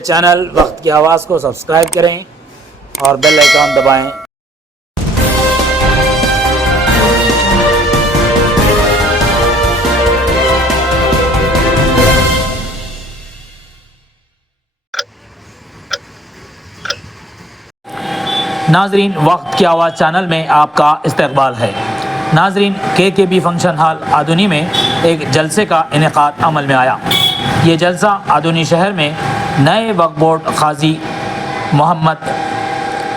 Channel वक्त की आवाज़ को सब्सक्राइब करें और बेल आइकॉन दबाएं। नाजरीन, वक्त की आवाज़ चैनल में आपका इस्तकबाल है। नाजरीन, KKB फंक्शन हॉल आदुनी में एक जलसे का इनेकाद अमल में आया। ये जलसा आदुनी शहर में नए वक्फ बोर्ड काजी मोहम्मद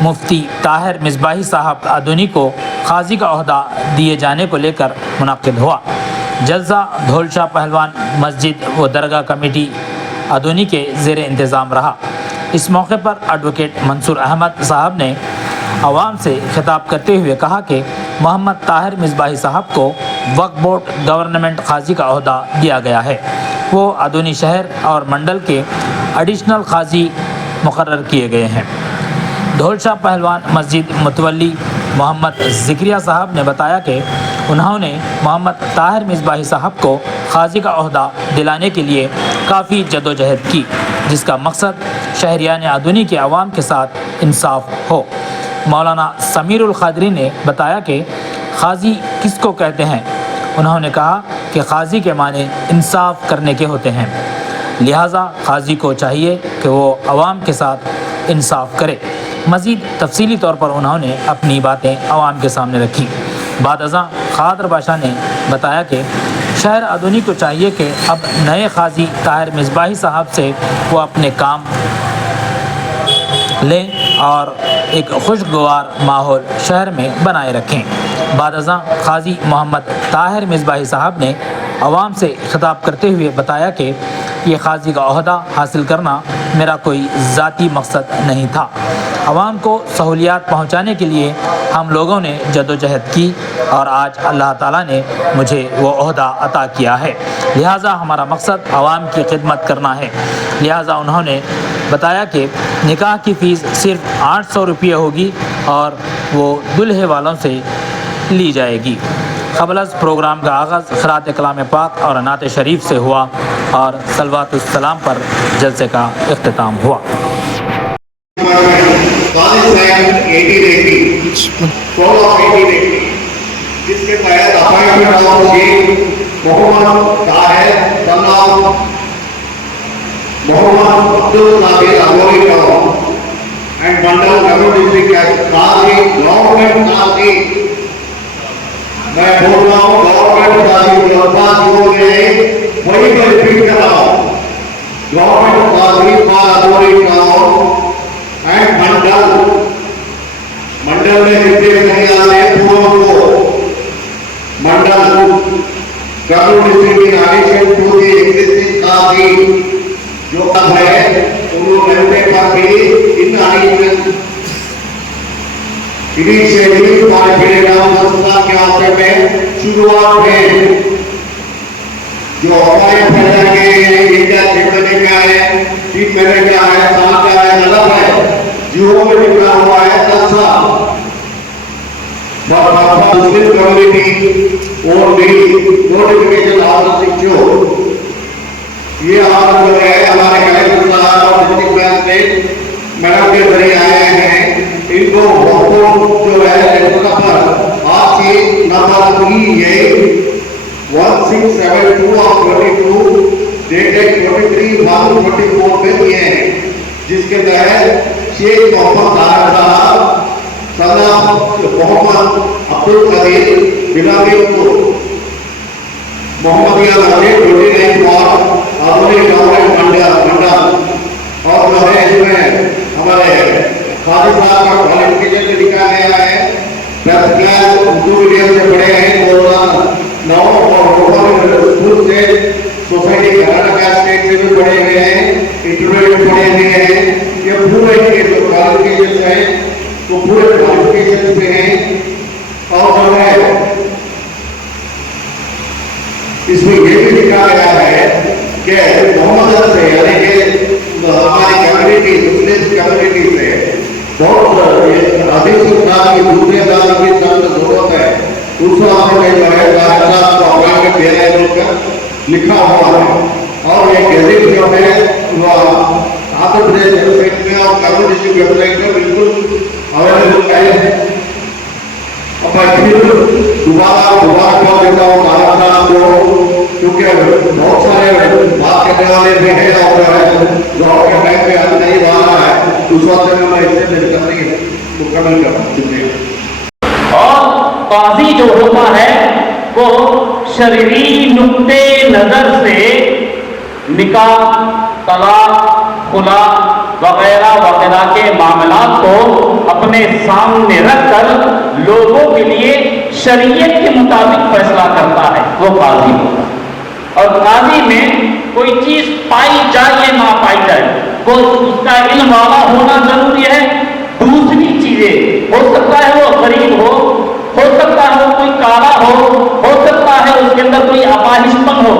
मुफ्ती ताहिर मिसबाही साहब आदुनी को काजी का ओहदा दिए जाने को लेकर मुनक़िद हुआ। जलसा धौलशाह पहलवान मस्जिद व दरगाह कमेटी आदुनी के ज़ेर इंतज़ाम रहा। इस मौके पर एडवोकेट मंसूर अहमद साहब ने आवाम से खिताब करते हुए कहा कि मोहम्मद ताहिर मिसबाही साहब को वक्फ बोर्ड गवर्नमेंट काजी का ओहदा दिया गया है। वो आदुनी शहर और मंडल के एडिशनल काजी मुकर्रर किए गए हैं। धौलशाह पहलवान मस्जिद मुतवल्ली मोहम्मद ज़िक्रिया साहब ने बताया कि उन्होंने मोहम्मद ताहिर मिसबाही साहब को काजी का ओहदा दिलाने के लिए काफ़ी जदोजहद की, जिसका मकसद शहरियान आदुनी के अवाम के साथ इंसाफ हो। मौलाना समीरुल क़ादरी ने बताया कि काजी किसको कहते हैं। उन्होंने कहा कि काजी के माने इंसाफ करने के होते हैं, लिहाजा काजी को चाहिए कि वो अवाम के साथ इंसाफ करे। मज़ीद तफसीली तौर पर उन्होंने अपनी बातें अवाम के सामने रखी। बादअज़ां ख़ादर बादशाह ने बताया कि शहर आदुनी को चाहिए कि अब नए काजी ताहिर मिसबाही साहब से वो अपने काम लें और एक खुशगवार माहौल शहर में बनाए रखें। बादअज़ां काजी मोहम्मद ताहिर मिसबाही साहब ने अवाम से खिताब करते हुए बताया कि ये काजी का ओहदा हासिल करना मेरा कोई ज़ाती मकसद नहीं था। अवाम को सहूलियात पहुँचाने के लिए हम लोगों ने जदोजहद की और आज अल्लाह ताला ने मुझे वो ओहदा अता किया है, लिहाजा हमारा मकसद अवाम की खिदमत करना है। लिहाजा उन्होंने बताया कि निकाह की फ़ीस सिर्फ 800 रुपये होगी और वो दुल्हे वालों से ली जाएगी। क़बल प्रोग्राम का आगाज़ क़िरात कलाम पाक और नात शरीफ से हुआ और सलवातुस्सलाम पर जलसे का इख्तिताम हुआ। जिसके तहत appointment of Sheikh Mohammed Tahir Mohammed Abdul Qadir Amori and mandal community district qazi government qazi, मैं बोल रहा हूँ गवर्नमेंट काजी अल्फाज बोल रहे वही मैं रिपीट कर रहा हूँ। गवर्नमेंट काजी अमोरी एंड मंडल में जितने पूर्व को mandal community district in addition to the existing qazi जो है उन्होंने पर भी इन एडिशनल इनिशिएटिव संस्था के आते में शुरुआत में जो हमारे फैला के इंडिया 6 महीने का है, 3 महीने का है, साल का है, अलग है, जियो में लिखा हुआ है 10 साल। मुस्लिम कम्युनिटी और भी नोटिफिकेशन ऑर्डर सिक्योर ये ऑर्डर जो है हमारे कलेक्टर साहब और डिस्ट्रिक्ट मैजिस्ट्रेट मैडम के जरिए आए हैं। इनको वोट जो है पर आज की नंबर ये 1672 ऑफ 22 डेटेड 23/1/24 में दिए हैं, जिसके तहत शेख मोहम्मद ताहिर साहब सल्लल्लाहु मोहम्मद अब्दुल कादिर बिलावल को मोहम्मदिया मस्जिद 29 वार्ड आदुनी गवर्नमेंट मंडल और जो है इसमें हमारे काजी साहब का क्वालिफिकेशन भी लिखा गया है। 10 क्लास उर्दू मीडियम से पढ़े हैं 2009 और स्कूल से सोसाइटी कर्नाटक स्टेट से भी पढ़े हुए हैं, इंटरमीडिएट पढ़े हुए हैं। ये पूरे के जो क्वालिफिकेशन है वो पूरे क्वालिफिकेशन पे हैं और जो है इसमें ये भी लिखा गया है कि मोहम्मद से यानी कि हमारी कम्युनिटी मुस्लिम कम्युनिटी से बहुत अधिक सुधार की दूसरे दाल की सख्त जरूरत है। दूसरा में जो है को अपॉइंटमेंट देने लिखा हुआ है और ये गैजेट जो है वो आंध्र प्रदेश वेबसाइट में और कर्नूल डिस्ट्रिक्ट वेबसाइट में बिल्कुल अवेलेबल है। अब मैं फिर दोबारा कॉल देता हूँ महाराष्ट्र को, क्योंकि बहुत सारे बात करने वाले भी हैं और जो आपके टाइम पे आज नहीं रहा है, उस वक्त में मैं इससे करने मुकम्मल कर रहा हूँ। और काजी जो होता है वो शरीरी नुक्ते नजर से निकाह, तलाक, खुला वगैरह वगैरह के मामलात को अपने सामने रखकर लोगों के लिए शरीयत के मुताबिक फैसला करता है, वो काजी होता है। और काजी में कोई चीज पाई जाए या ना पाई जाए, वो उसका इल्म वाला होना जरूरी है। दूसरी चीजें हो सकता है वो गरीब हो सकता है वो कोई काला हो सकता है उसके अंदर कोई अपाहिशपन हो,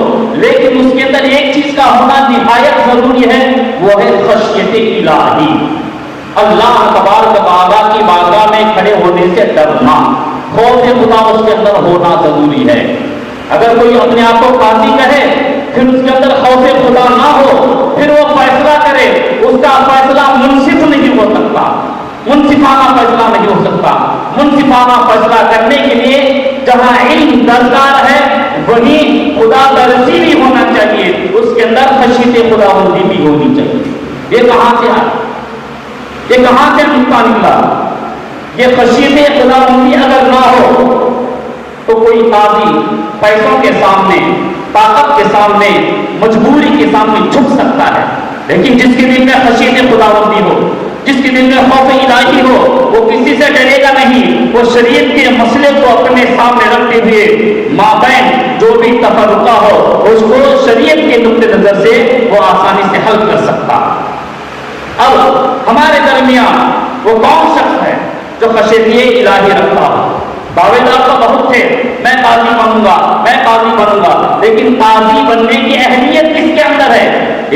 लेकिन उसके अंदर एक चीज का होना निहायत जरूरी है, वो है खशियत इलाही। अल्लाह तबारक व तआला की बारगाह में खड़े होने से डरना, खौफ खुदा उसके अंदर होना जरूरी है। अगर कोई अपने आप को काजी कहे फिर उसके अंदर खौफ खुदा ना हो, फिर वो फैसला करे, उसका फैसला मुनसिफ नहीं हो सकता, मुनसिफाना फैसला नहीं हो सकता। मुनसिफाना फैसला करने के लिए जहां इल्म दरकार है वहीं खुदा दर्जी भी होना चाहिए, उसके अंदर खशीयत खुदाबंदी भी होनी चाहिए। ये कहां से आया, ये कहां से नुक्ता निकला? ये खशीयत खुदाबंदी अगर ना हो तो कोई काजी पैसों के सामने, ताकत के सामने, मजबूरी के सामने झुक सकता है, लेकिन जिसके दिल में खशीयत खुदाबंदी हो, जिसके दिल में खौफ इलाही हो, वो किसी से डरेगा नहीं। वो शरीयत के मसले को अपने सामने रखते हुए माबैन जो भी तफर्रुका हो उसको शरीयत के नुक्ते नजर से वो आसानी से हल कर सकता। अब हमारे दरमियान वो कौन शख्स है जो खशीयत इलाही रखता हो? दावेदार तो बहुत थे, मैं काजी बनूंगा, मैं काजी बनूंगा, लेकिन काजी बनने की अहमियत किसके अंदर है?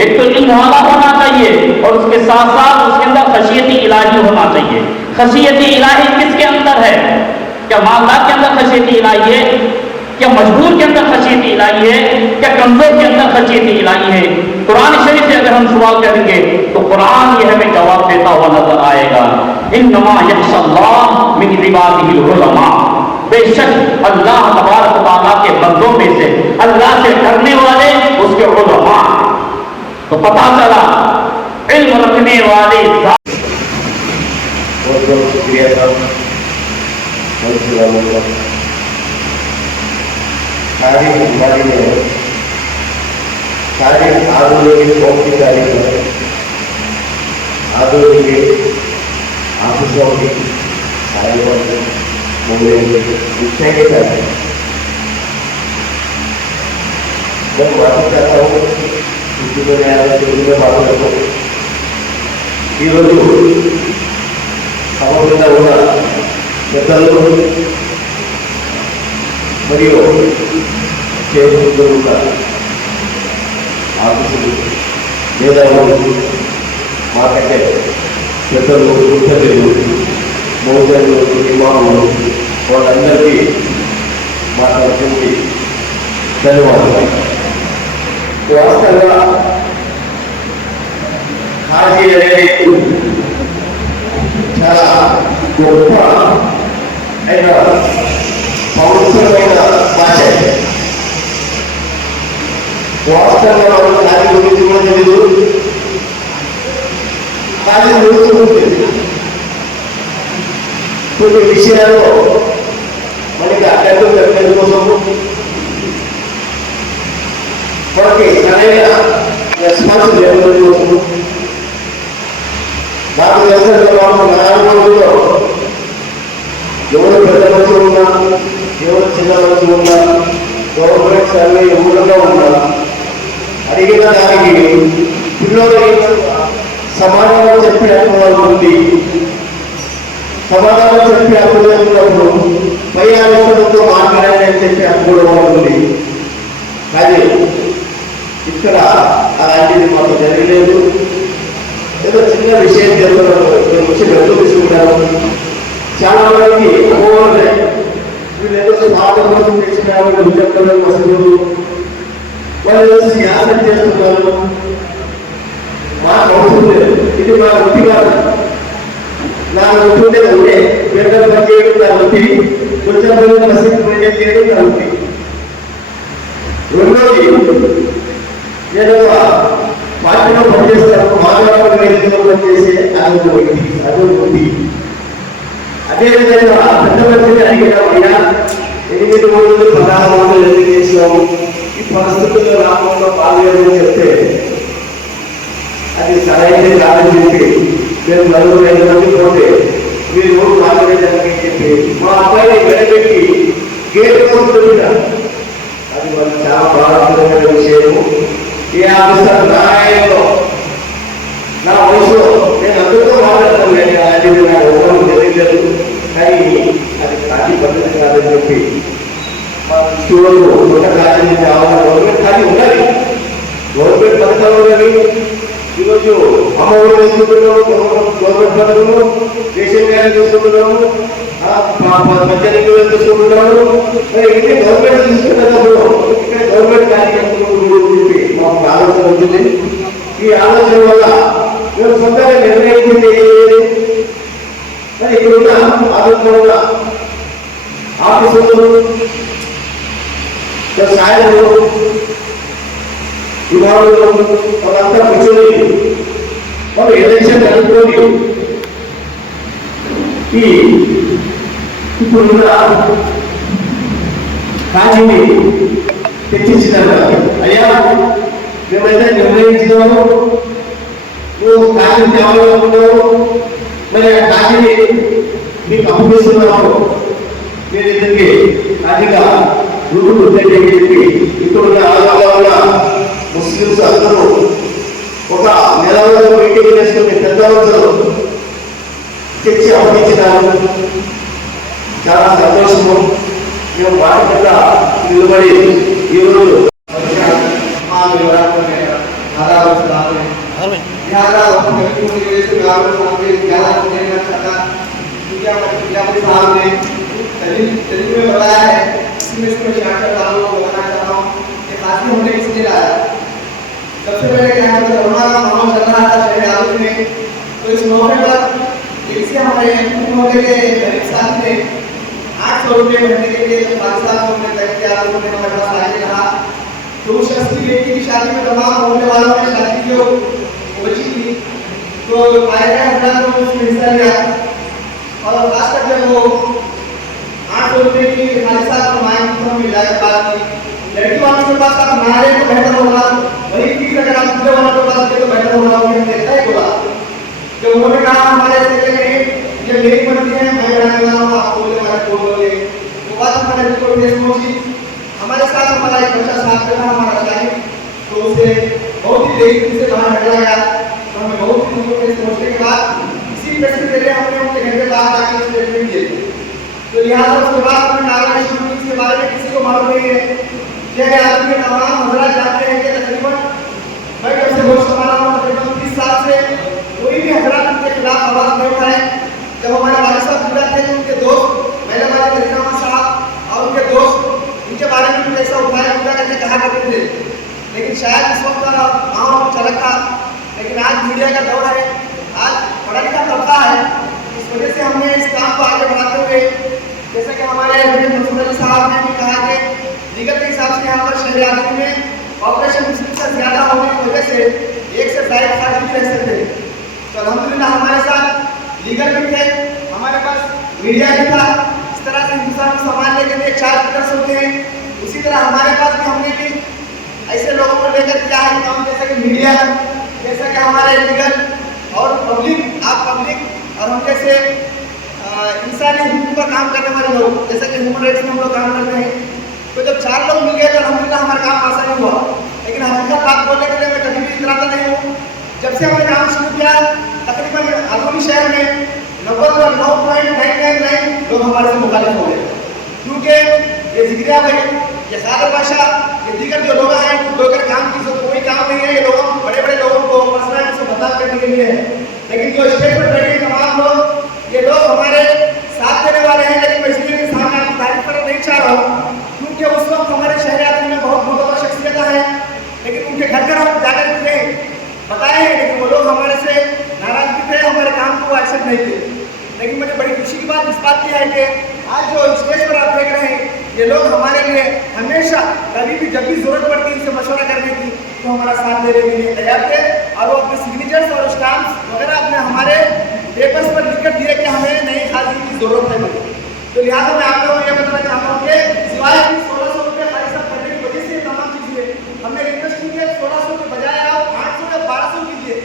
एक तो इल्म वाला होना चाहिए और उसके साथ साथ उसके अंदर खशियत इलाही होना चाहिए। खशियत इलाही किसके अंदर है? क्या मालदार के अंदर खशियत इलाही है? क्या मजबूर के अंदर खशियत इलाही है? क्या कमजोर के अंदर खशियत इलाही है? कुरान शरीफ से अगर हम सवाल करेंगे तो कुरान ये हमें जवाब देता हुआ नजर आएगा, इन्नमा यख्शल्लाह मिन इबादिहिल उलमा। बेशक अल्लाह तबारक व तआला के बंदों में से अल्लाह से डरने वाले उसके उलमा। तो पता चला इल्म रखने वाले बहुत बहुत शुक्रिया साहब। सारी बीमारी में सारी आधुनिक की तारीफ है, आधुनिक आफिसों की साहिबों शिक्षा के साथ मैं बात करता हूँ किसी को में बात करता हूँ సమగ్రంగా ఉన్న పెద్దలు మరియు చేరుకుంటూ ఉన్న ఆఫీసులు మేధావులు మాకంటే పెద్దలు ముఖ్యులు మోదలు ఇమాములు వాళ్ళందరికీ మా తరఫు నుండి ధన్యవాదాలు. వాస్తవంగా హాజీ అనేది చాలా గొప్ప అయిన పవిత్రమైన భాష. వాస్తవంగా మనం దాని గురించి కూడా తెలియదు, కానీ తెలుస్తుంది. కొన్ని విషయాలు మనకి అడ్డంకులు పెట్టడం కోసము మనకి సరైన రెస్పాన్స్ లేవడం కోసము భారతదేశంలో నాలుగులో ఎవరు పెద్ద మనుషులు ఉన్నా, ఎవరు చిన్న మనుషులు ఉన్నా, గవర్నమెంట్ సర్వే ఊళ్ళో ఉన్నా అడిగిన దానికి పిల్లలు సమాధానం చెప్పే హక్కు ఉంది. సమాధానం చెప్పే హక్కు లేకున్నప్పుడు పై ఆలోచనతో మాట్లాడాలని చెప్పే హక్కు కూడా ఉంది. కానీ ఇక్కడ అలాంటిది మాకు జరగలేదు. ఏదో చిన్న విషయం జరుగుతున్నప్పుడు వచ్చి వెళ్తూ తీసుకుంటారు. చాలా మందికి అనుభవాలు వీళ్ళు ఏదో స్వాతంత్రం కోసం తెచ్చినారు, ఉద్యోగాలు, వసతులు, వాళ్ళు ఏదో సియాసత్ చేస్తున్నారు. ಮಾತು ಹೋಗ್ತದೆ ಇದು ನಾನು ಗೊತ್ತಿಲ್ಲ ನಾನು ಗೊತ್ತಿದೆ ಅವರೇ ಬೇರೆ ಬಗ್ಗೆ ನಾನು ಗೊತ್ತಿ కొంచెం మసీద్ పోయే చేయడం జరుగుతుంది రెండోది నేను పార్టీలో పనిచేస్తాను మానవ వేదికలో పనిచేసే అదొక వ్యక్తి అదొక వ్యక్తి అదేవిధంగా పెద్ద మందిని అడిగినప్పుడైనా 8 రోజులు 16 రోజులు ఎందుకు చేసాము ఈ పరిస్థితుల్లో రాకుండా పాల్గొనని చెప్తే అది సరైనది కాదని చెప్పి మేము 4-5 మంది పోతే మీరు పాల్గొనేదానికి చెప్పి మా అబ్బాయిని వెనబెట్టి గేట్ కొడుతున్నారు. అది మనకు చాలా బాధాకరమైన విషయము. ఈ ఆఫీసర్ నాయకులు నా వయసులో నేను అందరితో మాట్లాడతాను అది నాకు ఎవరు తెలియలేదు కానీ అది ఖాళీ పద్ధతి కాదని చెప్పి చూడదు ఒక ఖాళీ కావాలని గవర్నమెంట్ ఖాళీ ఉండాలి గవర్నమెంట్ పథకాలు ఉన్నది ఈరోజు అమ్మఒడి తీసుకుంటున్నాము గవర్నమెంట్ పథకము రేషన్ కార్డు తీసుకుంటున్నాము 18,000 తీసుకుంటున్నాము ఇది గవర్నమెంట్ తీసుకున్నప్పుడు ఇక్కడ గవర్నమెంట్ కార్యక్రమం చెప్పి మాకు ఆలోచన ఉంటుంది. ఈ ఆలోచన వల్ల మేము సొంతంగా నిర్ణయించింది మరి ఇక్కడున్న ఆలోచన ఆఫీసులు సాయంలో విభాగంలో వాళ్ళంతా కూర్చొని వాళ్ళు ఎలక్షన్ జరుపుకొని ఈ ఇప్పుడున్న కాజీని తెచ్చించినారు. అయ్యా మేమైతే నిర్ణయించినాము నువ్వు కాజీ తేవాలనుకున్నావు మరి ఆ కాజీని మీకు అప్పగిస్తున్నాము మీరు ఇద్దరికి కాజీగా రూపులు అని చెప్పి ఇప్పుడున్న ఆలోచన ముస్లింస్ అందరూ ఒక నెలలో మీటింగ్ చేసుకుని పెద్దవాళ్ళు తెచ్చి అప్పగించినారు. చాలా సంతోషము. మేము వాటి మీద నిలబడి ఈరోజు सबसे पहले क्या है कोरोना का माहौल चल रहा था शहर आलू में तो इस मौके पर एक से हमारे मौके के गरीब साथी ने 800 रुपये भरने के लिए पाकिस्तान को हमने तय किया तो उन्होंने हमारे पास आके कहा तो उस शख्स की बेटी की शादी में तमाम मोहल्ले वालों ने शादी की बची थी तो पाया हमारा तो उसमें हिस्सा लिया और खासकर जब वो 800 रुपये की हमारे साथ मांग तो हम मिला के बात की लड़की वालों के पास आप नारे तो बेहतर होगा वही ठीक अगर आप दूसरे वालों के पास तो बेहतर होगा उन्होंने देखा ही बोला जब उन्होंने कहा हमारे से ये मेरी मर्जी है मैं बनाने वाला हूँ आप बोले हमारे बोल बोले वो बात हमारे रिपोर्ट में पहुंची हमारे साथ हमारा एक बच्चा साथ में हमारा शाही तो उसे बहुत ही देरी से बाहर हटा गया तो हमें बहुत ही दूर से पहुंचने के बाद इसी पैसे के लिए हमने उनके घर के बाहर आके स्टेटमेंट दिए तो लिहाजा उसके बाद हमने नारायण शुरू इसके बारे में किसी को मालूम नहीं है यह आदमी तमाम हजरात जानते हैं कि तकरीबन मैं जब से होश संभाला हूँ तकरीबन 30 साल से कोई भी हजरात उनके खिलाफ आवाज नहीं उठाए जब हमारे वालिद साहब जुड़ा थे उनके दोस्त मेरे वाले तरीका साहब और उनके दोस्त उनके बारे में ऐसा उठाया पूरा करके कहा करते थे लेकिन शायद इस वक्त माहौल चलता था लेकिन आज मीडिया का दौर है आज पढ़ा लिखा तबका है इस वजह से हमने इस काम को आगे बढ़ाते हुए जैसे कि हमारे साहब ने भी कहा कि लीगल के हिसाब से यहाँ पर शहर आदमी में पॉपुलेशन मुस्लिम से ज़्यादा होने की वजह से एक से ज़्यादा साथी भी रह सकते हैं तो अल्हम्दुलिल्लाह हमारे साथ लीगल भी थे हमारे पास मीडिया भी था इस तरह से हिंदुस्तान को संभालने के लिए 4 पिलर्स होते हैं उसी तरह हमारे पास भी हमने भी ऐसे लोगों को लेकर किया है काम जैसे कि मीडिया जैसे कि हमारे लीगल और पब्लिक आप पब्लिक और हम जैसे इंसानी हुकूक पर काम करने वाले लोग जैसे कि ह्यूमन राइट्स में हम लोग काम करते हैं तो जब 4 लोग मिल गए तो अल्हम्दुलिल्लाह हमारा काम आसान हुआ लेकिन हकीकत बात बोलने के लिए मैं कभी भी इतराता नहीं हूँ जब से हमने काम शुरू किया तकरीबन आलूनी शहर में 99.999 लोग हमारे से मुखालिफ हो गए क्योंकि ये जिक्रिया भाई ये सादर बादशाह ये दीगर जो लोग हैं उनको लेकर काम की कोई काम नहीं है ये लोग बड़े बड़े लोगों को पर्सनल से बता करने के लिए है लेकिन जो स्टेज पर बैठे तमाम लोग ये लोग हमारे साथ देने वाले हैं लेकिन मैं इसलिए सामने आपकी तारीफ करना नहीं चाह रहा हूँ क्योंकि उस वक्त हमारे शहर आदमी में बहुत मोहब्बत शख्सियत है लेकिन उनके घर हम जाकर बताए हैं लेकिन वो वो एक्सेप्ट नहीं किए। लेकिन मुझे बड़ी खुशी की बात इस बात की है कि आज जो स्टेज पर आप देख रहे हैं, ये लोग हमारे लिए हमेशा कभी भी जब भी जरूरत पड़ती है इनसे मशवरा करने की तो हमारा साथ देने के लिए तैयार थे। और वो अपने सिग्नेचर्स और स्टाम्प्स वगैरह अपने हमारे पेपर्स पर लिखकर दिए कि हमें नई खादी की जरूरत है। तो लिहाजा मैं आप लोगों को यह बताना चाहता हूँ कि सिवाय 1600 रुपये खाली साहब करने की वजह से तमाम चीज़ें हमने रिक्वेस्ट की है 1600 के बजाय आप 800 या 1200 कीजिए।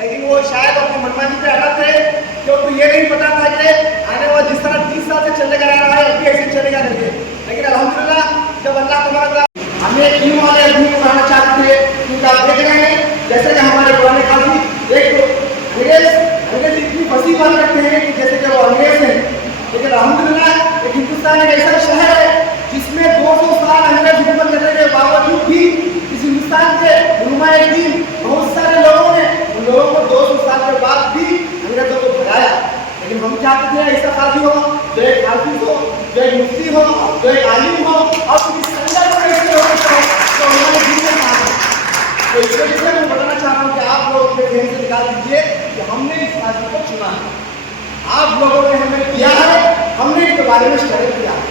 लेकिन वो शायद अपनी मनमानी पे अड़ा थे, क्योंकि ये नहीं पता था कि आने वाला जिस तरह 30 साल से चलेगा आ रहा है अभी ऐसे चलेगा करके। लेकिन अल्हम्दुलिल्लाह जब अल्लाह तबारक हमें टीम वाले आदमी को बढ़ाना चाहते थे, क्योंकि आप देख रहे हैं जैसे कि हमारे पुराने काफी अंग्रेज इतनी फंसी बात करते हैं कि जैसे कि वो अंग्रेज हैं। लेकिन अल्हम्दुलिल्लाह एक हिंदुस्तान एक ऐसा शहर है जिसमें 200 साल अंग्रेज हुकूमत करने के बावजूद भी इस हिंदुस्तान के नुमाइंदीन बहुत सारे लोगों ने उन लोगों को 200 साल के बाद भी अंग्रेजों को भगाया। लेकिन हम चाहते थे ऐसा काजी हो जो एक हाफिज हो, जो एक मुफ्ती हो, जो एक आलिम हो और किसी संगत में ऐसे हो तो हमारे दिन में कहा। तो इस वजह से मैं बताना चाह रहा हूँ कि आप लोग अपने ध्यान से निकाल दीजिए कि हमने इस काजी को चुना है, आप लोगों ने हमें किया है, हमने इसके बारे में स्टडी किया है।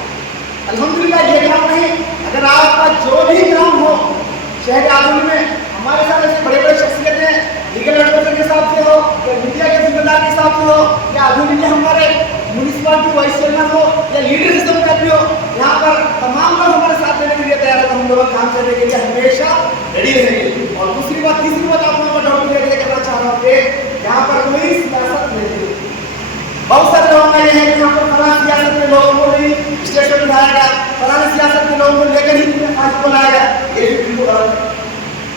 अल्हम्दुलिल्लाह ये काम नहीं, अगर आपका जो भी काम हो शहर आदमी में हमारे साथ ऐसे बड़े बड़े शख्सियतें लीगल एडवाइजर के हिसाब से हो या मीडिया के जिम्मेदार के हिसाब से हो या आधुनिक हमारे म्यूनिसिपालिटी वाइस चेयरमैन हो या लीडरशिप का भी हो, यहाँ पर तमाम लोग हमारे साथ देने के लिए तैयार है। तो हम लोग काम करने के लिए हमेशा रेडी रहेंगे। और दूसरी बात तीसरी बात आप लोगों को डाउट क्लियर करना चाह रहा हूँ कि यहाँ पर कोई सियासत नहीं है। बहुत सारे लोग ये हैं कि यहाँ पर फलां सियासत के लोगों को भी स्टेज पर बिठाया गया, फलां सियासत के लोगों को लेकर ही खास को लाया गया, ये भी बिल्कुल गलत है।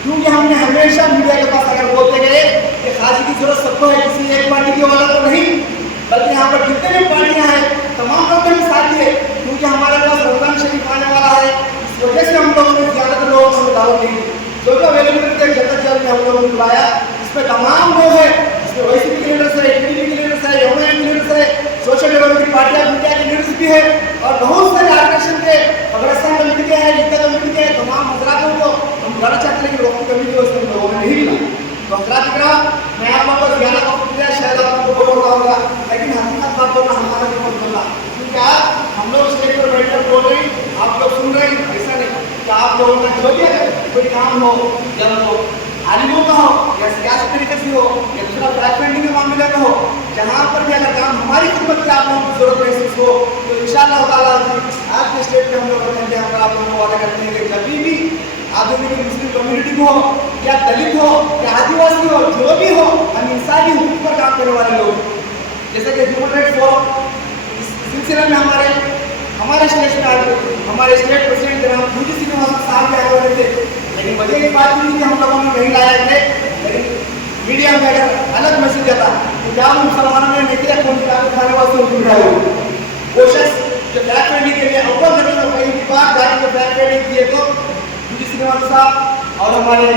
क्योंकि हमने हमेशा मीडिया के पास अगर बोलते गए कि खाजी की जरूरत सबको है, किसी एक पार्टी की वाला तो नहीं, बल्कि यहाँ पर जितने भी पार्टियां हैं तमाम लोग भी साथ दिए। क्योंकि हमारे पास रमजान शरीफ आने वाला है, इस वजह से हम लोगों ने ज्यादातर लोगों को दावत दी। जो जो अवेलेबिलिटी जगह जगह में हम लोगों ने बुलाया, इसमें तमाम लोग हैं, इसमें वैसी के लीडर्स है, टीवी के लीडर्स है, यूनियन के लीडर्स है, सोशल डेवलपमेंट पार्टियां मीडिया के लीडर्स भी है और बहुत सारे आर्गेनाइजेशन के कब्रिस्तान कमेटी के हैं, ईदगाह कमेटी के तमाम हजरातों को हम बुलाना चाहते हैं कि वक्त कमेटी को उसमें लोगों ने नहीं मिला। तो हजरात इकराम, मैं आप लोगों को ज्यादा वक्त दिया शायद आपको बोल रहा होगा, लेकिन हकीकत बात बोलना हमारा भी बहुत बोलना, क्योंकि आज हम लोग स्टेज पर बैठकर बोल रहे हैं, आप लोग सुन रहे हैं। ऐसा नहीं कि आप लोगों का जो भी अगर कोई काम हो या तो आलिमों का हो या सियासत तरीके से हो या दूसरा ब्लैक पेंटिंग के मामले में हो, जहाँ पर भी अगर काम हमारी खिदमत की आप लोगों को जरूरत महसूस हो तो इंशाअल्लाह ताला आज के स्टेज पे हम लोग रखेंगे। यहाँ पर आप लोगों को वादा करते हैं कि कभी भी आधुनिक मुस्लिम कम्युनिटी को हो या दलित हो या आदिवासी हो, जो भी हो, हम इंसानी हुकूक पर काम करने वाले लोग, जैसे कि ह्यूमन राइट्स हो, इस सिलसिले में हमारे स्टेट में आए हमारे स्टेट प्रेसिडेंट जनाब यूजी श्रीनिवासन साहब भी आए हुए थे। लेकिन वजह की बात नहीं कि हम लोगों ने नहीं लाया थे, लेकिन मीडिया में अगर अलग मैसेज आता तो क्या मुसलमानों ने नहीं किया कौन खाने वास्ते उनको बिठाए हुए वो शख्स जो ब्लैक पेंटिंग के लिए अव्वल नजर में कहीं की बात जाने को ब्लैक पेंटिंग किए तो यूजी श्रीनिवासन साहब और हमारे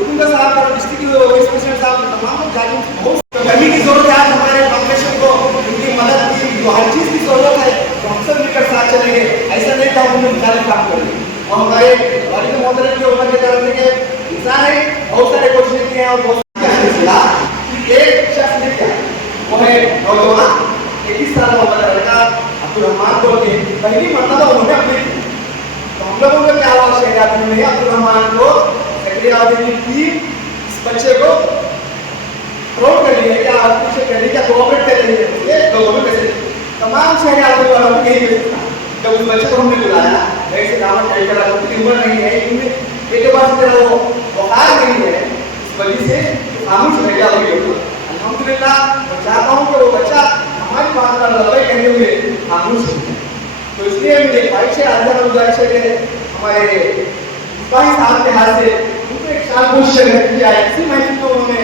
उदुंगा साहब और डिस्ट्रिक्ट वाइस प्रेसिडेंट साहब तमाम लोग जाने बहुत गर्मी की जरूरत है। आज हमारे पॉपुलेशन को उनकी मदद की जो हर चीज़ की जरूरत है तो हम सब मिलकर साथ चलेंगे। ऐसा नहीं था उन्होंने निकाले काम करेंगे और हमारे वालिद मोहतरम के ऊपर के तरफ से इंसान है, बहुत सारे कोशिशें की हैं और बहुत एक शख्स ने किया वो है नौजवान 21 साल का उम्र लड़का अब्दुल रहमान बोल के पहली मरतबा उन्होंने अपनी तो हम लोगों को क्या आवाज शहर आदमी में अब्दुल रहमान को सक्रिय आदमी की इस बच्चे को प्रोट कर लिया क्या पीछे कर लिया कोऑपरेट कर लिया लोगों में कैसे तमाम शहर आदमी वालों को यही था। जब उस बच्चे को हमने बुलाया ऐसे दावत टाइप करा उसकी उम्र नहीं है, एक बार तेरा वो बुखार नहीं है, इस वजह से खामोश रह गया हुई। अल्हम्दुलिल्लाह मैं चाहता हूँ कि वो बच्चा हमारी बात का लड़ाई करने हुए खामोश है। तो इसलिए मेरे ख्वाहिश है अल्लाह गुजारिश है कि हमारे सिपाही साहब के हाथ से उनको एक साल कोशिश की जाए। इसी महसूस को उन्होंने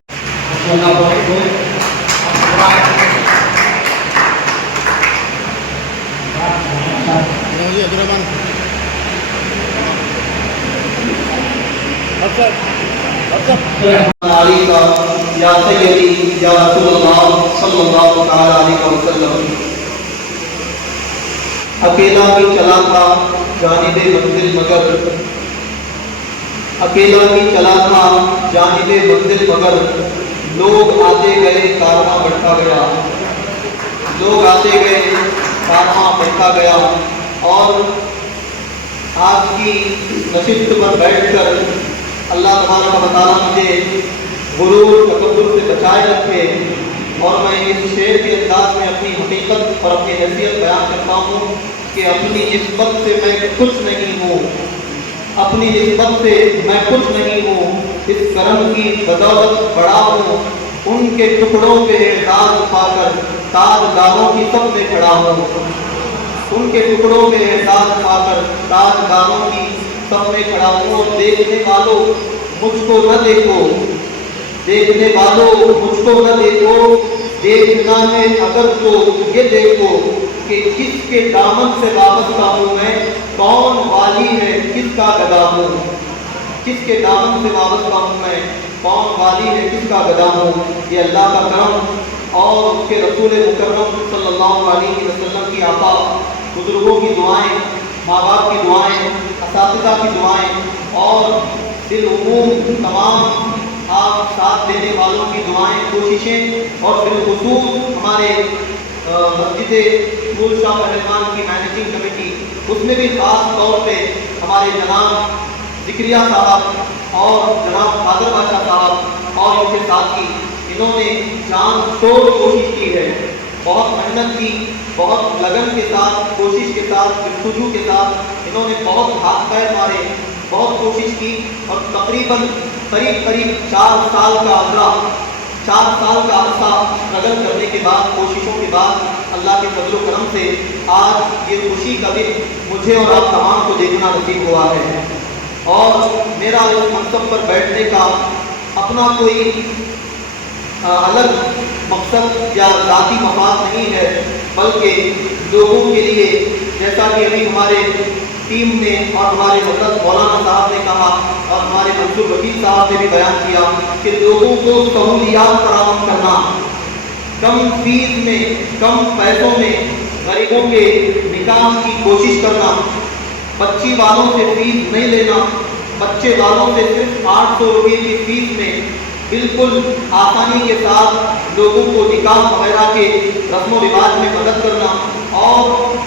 या सय्यदी या रसूलुल्लाह सल्लल्लाहु अलैहि वसल्लम। अकेला भी चला था जानिबे मंजिल मगर, अकेला भी चला था जानिबे मंजिल मगर, लोग आते गए कारवां रखा गया। लोग आते गए, खाना बैठा गया और आज की नशिस्त पर बैठकर अल्लाह तबारक व तआला मुझे गुरूर तकब्बुर से बचाए रखे और मैं इस शेर के अंदाज में अपनी हकीकत और अपनी हैसियत बयान करता हूँ कि अपनी निस्बत से मैं कुछ नहीं हूँ, अपनी निस्बत से मैं कुछ नहीं हूँ, इस करम की बदौलत बड़ा हूँ, उनके टुकड़ों पे एजाज पाकर ताजदारों की सब में खड़ा हूँ, उनके टुकड़ों पे एजाज पाकर ताजदारों की सब में खड़ा हूँ। और देखने वालों मुझको न देखो, देखने वालों मुझको न देखो, देखना है अगर तो ये देखो कि किसके दामन से वाबस्ता हूँ मैं, कौन वाली है किसका गदा हूँ, किसके दामन से वाबस्ता हूँ मैं, कौन वाली है किसका गदा हूँ। ये अल्लाह का करम और उसके रसूल मुकर्रम सल्लल्लाहु अलैहि वसल्लम की आता, बुजुर्गों की दुआएं, माँ बाप की दुआएं, असातिज़ा की दुआएं और दिल उमूम तमाम आप साथ देने वालों की दुआएं, कोशिशें और बिलखुसूस हमारे मस्जिद नूर शाह रहमान की मैनेजिंग कमेटी, उसमें भी ख़ास तौर पे हमारे जनाब ज़िक्रिया साहब और जनाब कादर बादशाह साहब और इनके साथी, इन्होंने जान तोड़ कोशिश की है, बहुत मेहनत की, बहुत लगन के साथ, कोशिश के साथ, बिलखुशू के साथ इन्होंने बहुत हाथ पैर मारे, बहुत कोशिश की और तकरीबन करीब 4 साल का अरसा, 4 साल का अरसा स्ट्रगल करने के बाद, कोशिशों के बाद अल्लाह के फजल करम से आज ये खुशी का दिन मुझे और आप तमाम को देखना नसीब हुआ है। और मेरा इस मंसब पर बैठने का अपना कोई अलग मकसद या ज़ाती मफाद नहीं है, बल्कि लोगों के लिए, जैसा कि अभी हमारे टीम ने और हमारे हज़रत मौलाना साहब ने कहा और हमारे मंसूर वकील साहब ने भी बयान किया कि लोगों को सहूलियात फराहम करना, कम फीस में, कम पैसों में गरीबों के निकाह की कोशिश करना, बच्ची वालों से फीस नहीं लेना, बच्चे वालों से सिर्फ 800 रुपये की फीस में बिल्कुल आसानी के साथ लोगों को निकाह वगैरह के रस्म रिवाज में मदद करना और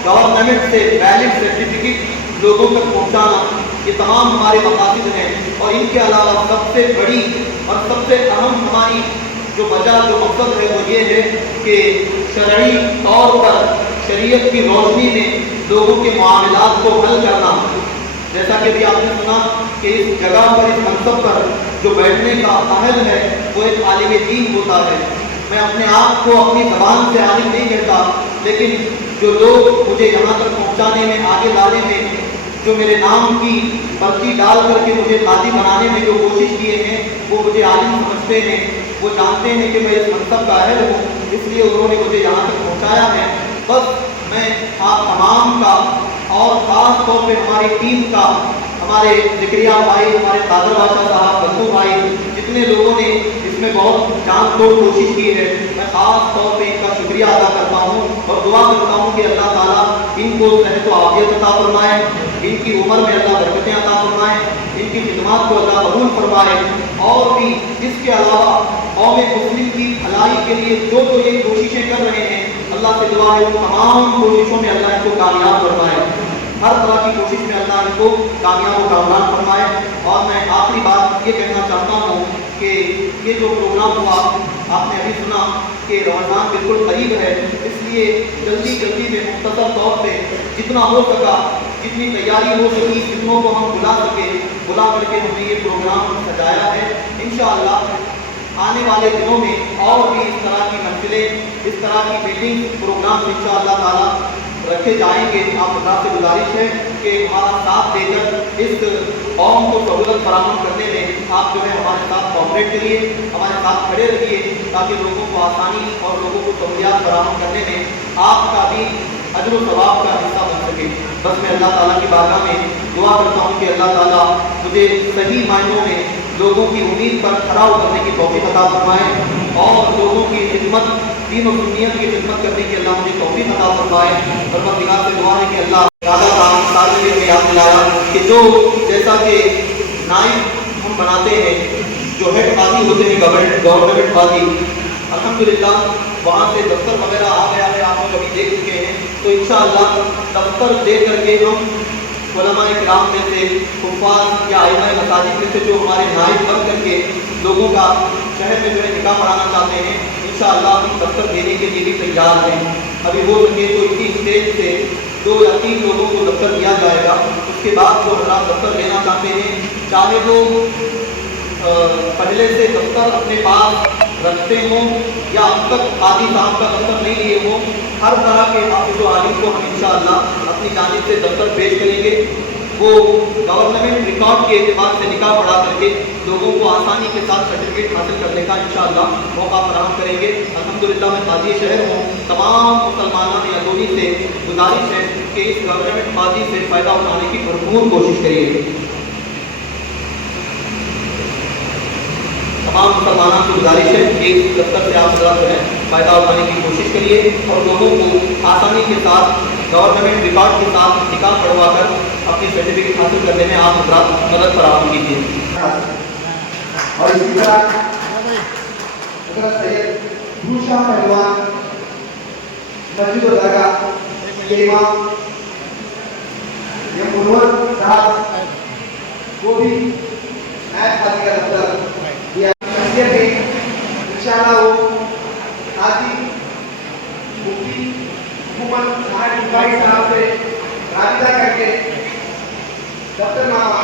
गवर्नमेंट से वैलिड सर्टिफिकेट लोगों तक पहुंचाना, ये तमाम हमारे मकासद हैं। और इनके अलावा सबसे बड़ी और सबसे अहम हमारी जो वजह, जो मकसद है वो ये है कि शरई तौर पर शरीयत की रोशनी में लोगों के मामलात को हल करना। जैसा कि अभी आपने सुना कि इस जगह पर, इस मंसब पर जो बैठने का अहल है वो एक आलिम दीन होता है। मैं अपने आप को अपनी ज़बान से आलिम नहीं कहता, लेकिन जो लोग मुझे यहाँ तक पहुँचाने में, आगे लाने में, जो मेरे नाम की पर्ची डाल करके मुझे काजी बनाने में जो कोशिश किए हैं, वो मुझे आलिम समझते हैं, वो जानते हैं कि मैं इस मंसब का अहल हूँ, इसलिए उन्होंने मुझे यहाँ तक पहुँचाया है। बस मैं आप तमाम का और ख़ास तौर पे हमारी टीम का, हमारे ज़िक्रिया भाई, हमारे कादर बादशाह साहब, बंधु भाई, जितने लोगों ने इसमें बहुत जान तोड़ कोशिश की है, मैं ख़ास तौर पे इनका शुक्रिया अदा करता हूँ और दुआ करता हूँ कि अल्लाह ताला इनको सेहत व आफियत अता फरमाए, इनकी उम्र में अल्लाह बरकतें अता फरमाए, इनकी खिदमत को अल्लाह कबूल फरमाए। और भी इसके अलावा कौम मुस्लिम की भलाई के लिए जो ये कोशिशें कर रहे हैं, अल्लाह से दुआ है वो तमाम कोशिशों में अल्लाह इनको कामयाब फरमाए, हर तरह की कोशिश में अल्लाह इनको कामयाब व कामयाब फरमाए। और मैं आखिरी बात ये कहना चाहता हूँ कि ये जो प्रोग्राम हुआ, आपने अभी सुना कि रमज़ान बिल्कुल करीब है, इसलिए जल्दी में मुख्तसर तौर पे जितना हो सका, जितनी तैयारी हो सकी, जितनों को हम बुला करके हमने ये प्रोग्राम सजाया है। इंशाअल्लाह आने वाले दिनों में और भी इस तरह की मंजिलें, इस तरह की मीटिंग प्रोग्राम इंशाअल्लाह ताला रखे जाएंगे। आप खुदा से गुजारिश है कि हमारा साथ देकर इस कौम को सहूलत फराहम करने में आप जो है हमारे साथ कॉपरेट करिए, हमारे साथ खड़े रहिए, ताकि लोगों को आसानी और लोगों को सहूलियात फराहम करने में आपका भी अजर व सवाब का हिस्सा बन सके। बस मैं अल्लाह ताला की बारगाह में दुआ करता हूँ कि अल्लाह ताला मुझे सही मायनों में लोगों की उम्मीद पर खरा उतरने की तौफीक अता फरमाए और लोगों की खिदमत, दीन और सुन्नियत की खिदमत करने की अल्लाह मुझे तौफीक अता फरमाए। और परवरदिगार से दुआ है कि अल्लाह में याद दिलाया कि जो जैसा कि नाइब हम बनाते हैं, जो हेड काजी होते हैं गवर्नमेंट काजी, अल्हम्दुलिल्लाह वहाँ से दफ्तर वगैरह आ गया है, आप लोग अभी देख चुके हैं। तो इंशाअल्लाह दफ्तर दे करके हम उलमाए किराम में से, हुफ़ाज़ या आइमाए मसाजिद में से जो हमारे नाइब बन करके लोगों का शहर में जो है निकाह पढ़ाना चाहते हैं, इंशाअल्लाह हम दफ्तर देने के लिए भी तैयार हैं। अभी हो सके तो इसी स्टेज से 2 या 3 लोगों को दफ्तर दिया जाएगा। उसके बाद जो हमारा दफ्तर लेना चाहते हैं, चाहे वो पहले से दफ्तर अपने पास रखते हों या अब तक हादी साहब का दफ्तर नहीं लिए हों, हर तरह के हाफिज़ व आलिम को हम इंशाअल्लाह अपनी जानिब से दफ्तर पेश करेंगे। वो गवर्नमेंट रिकॉर्ड के एतबार से निकाह पढ़ा करके लोगों को आसानी के साथ सर्टिफिकेट हासिल करने का इंशाअल्लाह मौका फराहम करेंगे। अल्हम्दुलिल्लाह मैं काजी शहर हूँ, तमाम मुसलमानों अदोनी से गुजारिश है कि इस गवर्नमेंट काजी से फ़ायदा उठाने की भरपूर कोशिश करिए। तमाम मुसलमानों से गुजारिश है कि इस दफ्तर से आप जो है फ़ायदा उठाने की कोशिश करिए और लोगों को आसानी के साथ गवर्नमेंट रिकॉर्ड के साथ निकाह पढ़वा कर अपनी सर्टिफिकेट हासिल करने में आप हज़रात मदद फराहम कीजिए। और इसी तरह हज़रत सैयद भूषा पहलवान मस्जिद और दरगाह के इमाम ये मुनव्वर साहब को भी नायब काजी का दफ्तर दिया है। इंशाअल्लाह वो काजी मुफ्ती हुकूमत साहब से राबिता करके दफ्तरनामा